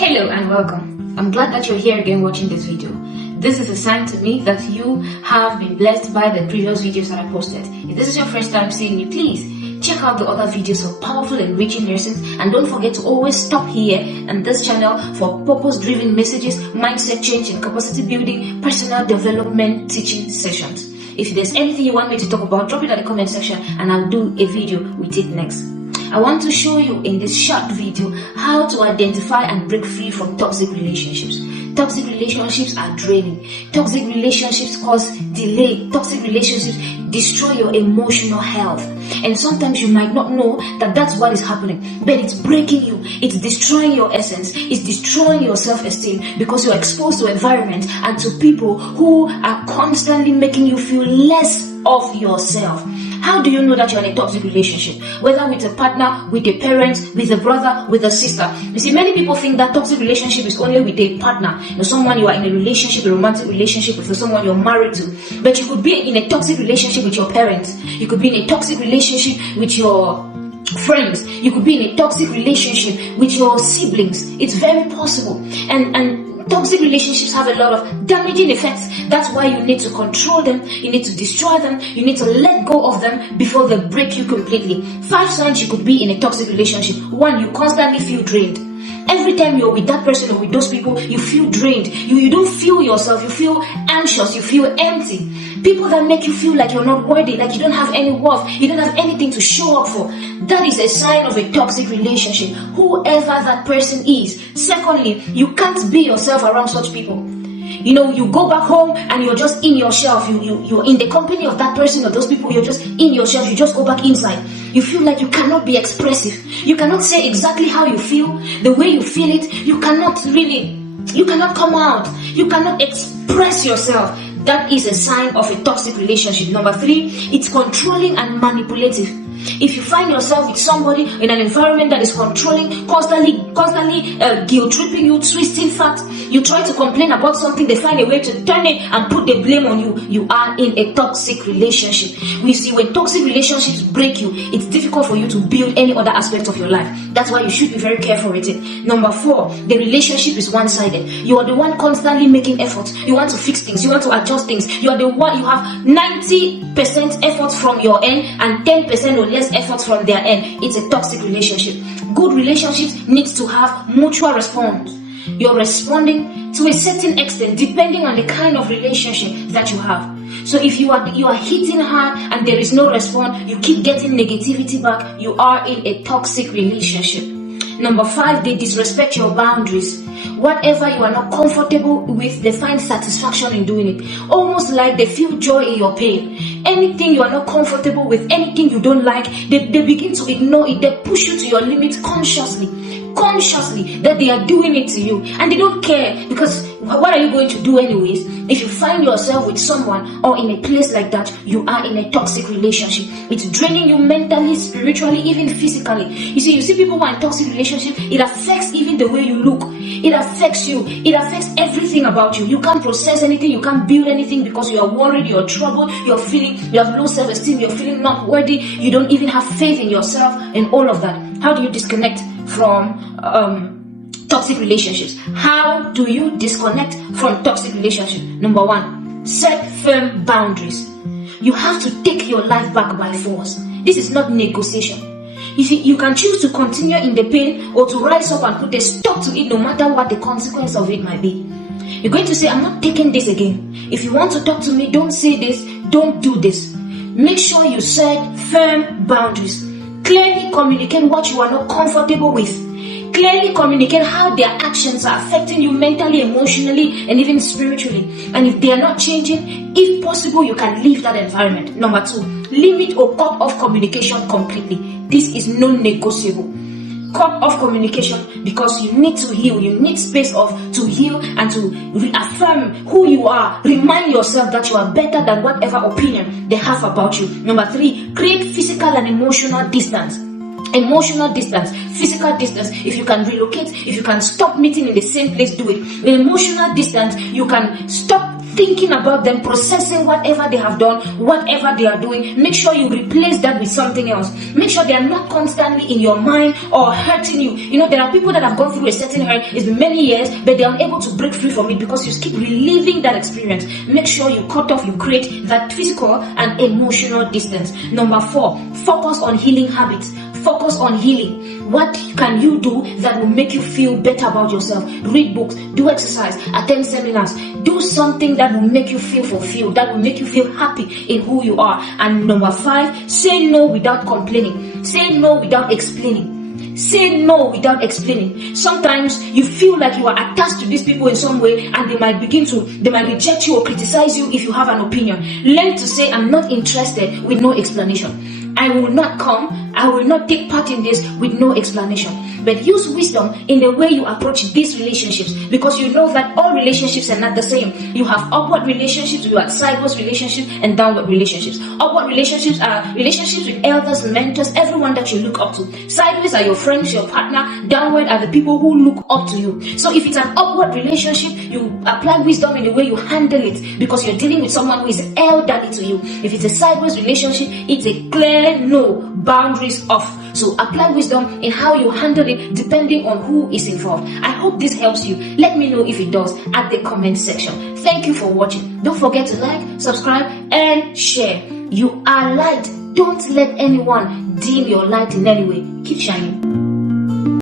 Hello and welcome. I'm glad that you're here again watching this video. This is a sign to me that you have been blessed by the previous videos that I posted. If this is your first time seeing me, please check out the other videos of powerful and enriching lessons, and don't forget to always stop here on this channel for purpose-driven messages, mindset change and capacity building, personal development teaching sessions. If there's anything you want me to talk about, drop it in the comment section and I'll do a video with it next. I want to show you in this short video how to identify and break free from toxic relationships. Toxic relationships are draining. Toxic relationships cause delay. Toxic relationships destroy your emotional health. And sometimes you might not know that that's what is happening, but it's breaking you. It's destroying your essence. It's destroying your self-esteem because you're exposed to environment and to people who are constantly making you feel less of yourself. How do you know that you're in a toxic relationship? Whether with a partner, with a parent, with a brother, with a sister. You see, many people think that toxic relationship is only with a partner. You know, someone you are in a relationship, a romantic relationship with, or someone you're married to. But you could be in a toxic relationship with your parents. You could be in a toxic relationship with your friends. You could be in a toxic relationship with your siblings. It's very possible. And toxic relationships have a lot of damaging effects. That's why you need to control them, you need to destroy them, you need to let go of them before they break you completely. 5 signs you could be in a toxic relationship. 1, you constantly feel drained. Every time you're with that person or with those people, you feel drained. You don't feel yourself, you feel anxious, you feel empty. People that make you feel like you're not worthy, like you don't have any worth, you don't have anything to show up for. That is a sign of a toxic relationship, whoever that person is. Secondly, you can't be yourself around such people. You know, you go back home and you're just in your shelf. You're in the company of that person or those people, you're just in your shelf. You just go back inside. You feel like you cannot be expressive. You cannot say exactly how you feel, the way you feel it. You cannot come out. You cannot express yourself. That is a sign of a toxic relationship. Number 3, it's controlling and manipulative. If you find yourself with somebody in an environment that is controlling, constantly guilt-tripping you, twisting facts, you try to complain about something, they find a way to turn it and put the blame on you, you are in a toxic relationship. We see when toxic relationships break you, it's difficult for you to build any other aspect of your life. That's why you should be very careful with it. Number 4, the relationship is one-sided. You are the one constantly making efforts. You want to fix things, you want to adjust things. You are the one, you have 90% effort from your end and 10% or less effort from their end. It's a toxic relationship. Good relationships needs to have mutual response. You're responding to a certain extent depending on the kind of relationship that you have. So if you are hitting hard and there is no response, you keep getting negativity back, you are in a toxic relationship. Number 5, they disrespect your boundaries. Whatever you are not comfortable with, they find satisfaction in doing it. Almost like they feel joy in your pain. Anything you are not comfortable with, anything you don't like, they begin to ignore it. They push you to your limits consciously that they are doing it to you. And they don't care, because what are you going to do anyways? If you find yourself with someone or in a place like that, you are in a toxic relationship. It's draining you mentally, spiritually, even physically. You see people who are in toxic relationship, it affects even the way you look. It affects you. It affects everything about you. You can't process anything. You can't build anything because you are worried, you're troubled, you have low self-esteem, you're feeling not worthy, you don't even have faith in yourself and all of that. How do you disconnect from toxic relationships? How do you disconnect from toxic relationships? Number 1, set firm boundaries. You have to take your life back by force. This is not negotiation. You see, you can choose to continue in the pain or to rise up and put a stop to it no matter what the consequence of it might be. You're going to say, I'm not taking this again. If you want to talk to me, don't say this, don't do this. Make sure you set firm boundaries. Clearly communicate what you are not comfortable with. Clearly communicate how their actions are affecting you mentally, emotionally, and even spiritually. And if they are not changing, if possible, you can leave that environment. Number 2, limit or cut off communication completely. This is non-negotiable. Cut off communication because you need to heal. You need space to heal and to reaffirm who you are. Remind yourself that you are better than whatever opinion they have about you. Number 3, create physical and emotional distance. Emotional distance, physical distance. If you can relocate, if you can stop meeting in the same place, do it. In emotional distance, you can stop thinking about them, processing whatever they have done, whatever they are doing. Make sure you replace that with something else. Make sure they are not constantly in your mind or hurting you. You know, there are people that have gone through a certain hurt, it's been many years, but they are unable to break free from it because you keep reliving that experience. Make sure you cut off, you create that physical and emotional distance. Number 4, focus on healing habits. Focus on healing. What can you do that will make you feel better about yourself? Read books, do exercise, attend seminars, do something that will make you feel fulfilled, that will make you feel happy in who you are. And number 5, say no without complaining. Say no without explaining. Say no without explaining. Sometimes you feel like you are attached to these people in some way, and they might reject you or criticize you if you have an opinion. Learn to say, I'm not interested, with no explanation. I will not come, I will not take part in this with no explanation. But use wisdom in the way you approach these relationships, because you know that all relationships are not the same. You have upward relationships, you have sideways relationships, and downward relationships. Upward relationships are relationships with elders, mentors, everyone that you look up to. Sideways are your friends, your partner. Downward are the people who look up to you. So if it's an upward relationship, you apply wisdom in the way you handle it, because you're dealing with someone who is elderly to you. If it's a sideways relationship, it's a clear no, boundaries off. So apply wisdom in how you handle it depending on who is involved. I hope this helps you. Let me know if it does at the comment section. Thank you for watching. Don't forget to like, subscribe, and share. You are light. Don't let anyone dim your light in any way. Keep shining.